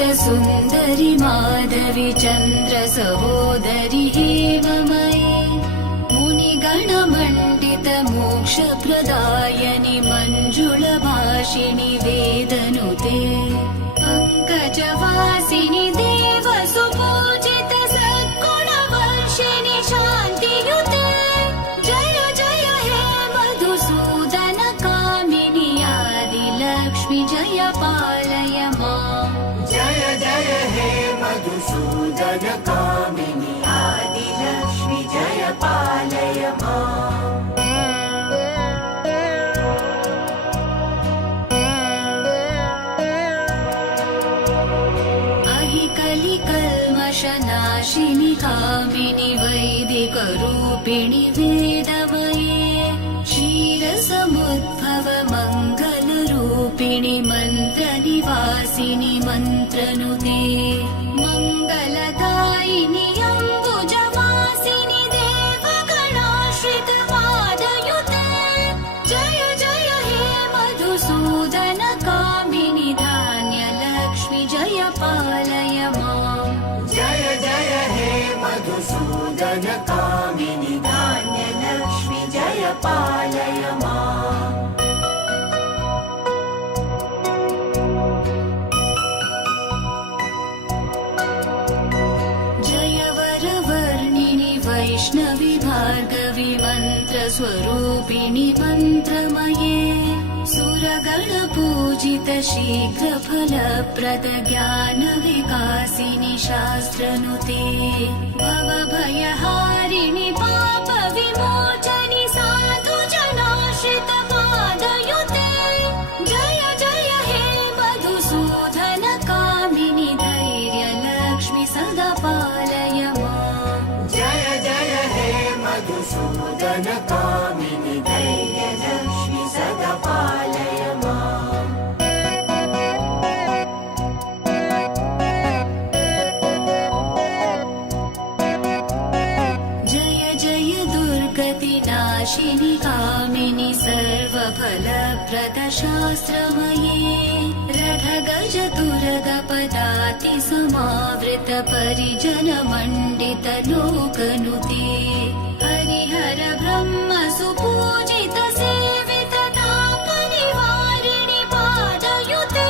सुन्दरि माधवि चन्द्र सहोदरि हेममयि मुनिगणमण्डित मोक्षप्रदायनि मञ्जुलभाषिणि वेदनुते पङ्कजवासिनि देवसुपूजित सद्गुणवर्षिणि शान्तियुते जय जय हे मधुसूदन कामिनि आदिलक्ष्मि जय पालय माम् जय जय हे मधुसूदन कामिनि आदिलक्ष्मि जय पालय माम् कलिकल्मषनाशिनि कामिनि वैदिकरूपिणि वेदमये क्षीरसमुद्भव मङ्गलरूपिणि मन्त्रनिवासिनि मन्त्रनुते मङ्गलदायिनि अम्बुजवासिनि देवगणाश्रित पादयुते जय जय हे मधुसूदन कामिनि धान्यलक्ष्मि जय पालय माम् जय जय हे मधुसूदन कामिनि धान्यलक्ष्मि जय पालय माम् जय वरवर्णिनि वैष्णवि भार्गवि मन्त्रस्वरूपिणि मन्त्रमये सुरगणपूजित शीघ्रफलप्रद ज्ञानविकासिनि शास्त्रनुते भवभयहारिणि पापविमोचनि साधुजनाश्रित पादयुते जय जय हे मधुसूदन कामिनि धैर्यलक्ष्मि सदा पालय माम् जय जय हे मधुसूदन कामिनि धैर्यलक्ष्मि सदा पालय माम् जय जय दुर्गतिनाशिनि कामिनि सर्वफलप्रद शास्त्रमये रथगज तुरगपदाति समावृत परिजनमण्डित लोकनुते हरिहर ब्रह्म सुपूजित सेवित तापनिवारिणि पादयुते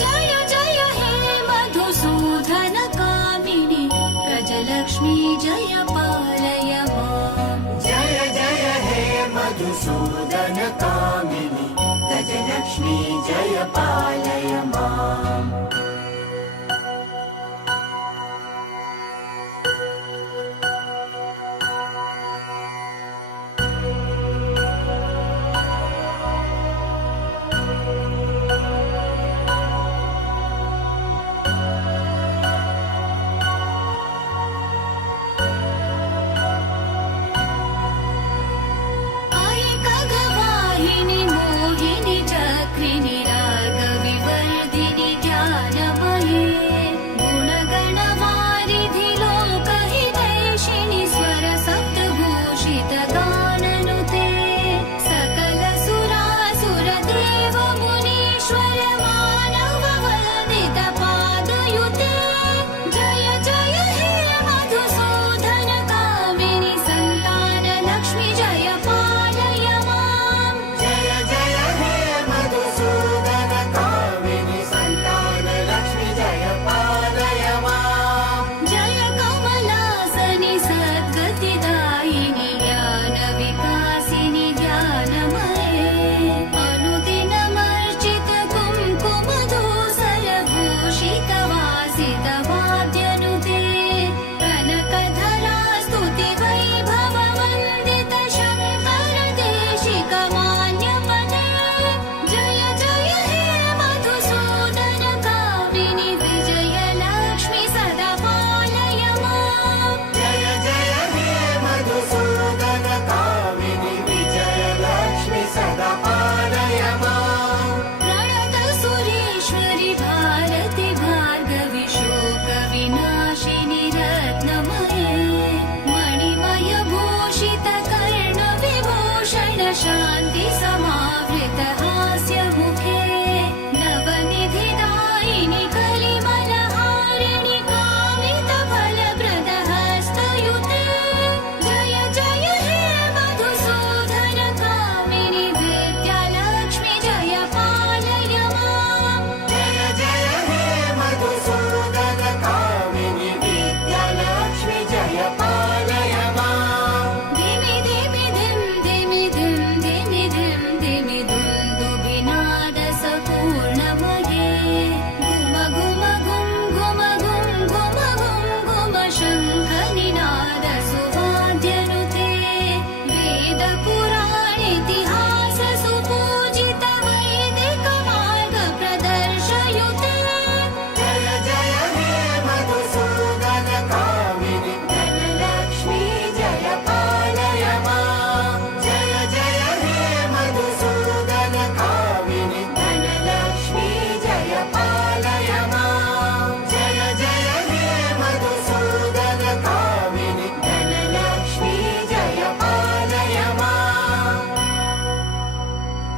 जय जय हे मधुसूदन कामिनि गजलक्ष्मी जय पालय माम् जय जय हे मधुसूदन कामिनि गजलक्ष्मी जय पालय माम् आई खगवाहिनि